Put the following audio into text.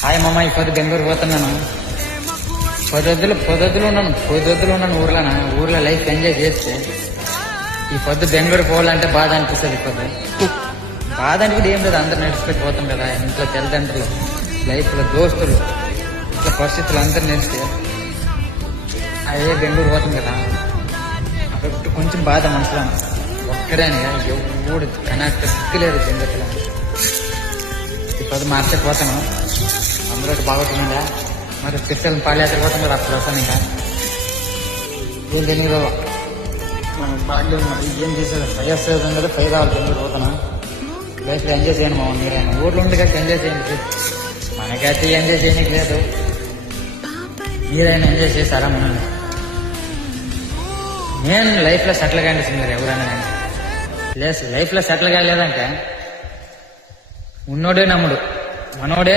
Hi మామ, ఈ పొద్దు బెంగళూరు పోతున్నాను. పొద్దులు ఉన్నాను ఊర్లో లైఫ్ ఎంజాయ్ చేస్తే ఈ పొద్దు బెంగళూరు పోవాలంటే బాధ అనిపిస్తుంది. ఈ పొద్దు బాధ అనిపిస్తే ఏం లేదు, అందరు నడిచిపెట్టి పోతాం కదా. ఇంట్లో తల్లిదండ్రులు, లైఫ్లో దోస్తులు, ఇట్లా పరిస్థితులు అందరు నడిస్తే అదే బెంగళూరు పోతాం కదా. అప్పుడు కొంచెం బాధ మనసులో, ఒక్కడేనే ఎవడు కనెక్ట్ సిక్కులేదు బెంగళూరులో. ఇప్పుడు మార్చిపోతాను, అందరూ బాగుంటుందా. మరి స్పెషల్ పాదయాత్ర పోతాం కదా, అప్పుడు వస్తాను. ఇంకా ఏం తెలియదు మనం బాగా ఏం చేసేది, ఫైవ్ వస్తుంది కదా, ఫైవ్ రావాలి బెంగళూరు పోతాను. లైఫ్లో ఎంజాయ్ చేయండి మా మీరైనా, ఊర్లో ఉండి కదా ఎంజాయ్ చేయండి. మనకైతే ఎంజాయ్ చేయడానికి లేదు, మీరైనా ఎంజాయ్ చేస్తారా? మనం నేను లైఫ్లో సెటిల్ కాండి మీరు ఎవరైనా లైఫ్లో సెటిల్ కాలేదంటే ఉన్నోడే నమ్ముడు, మనోడే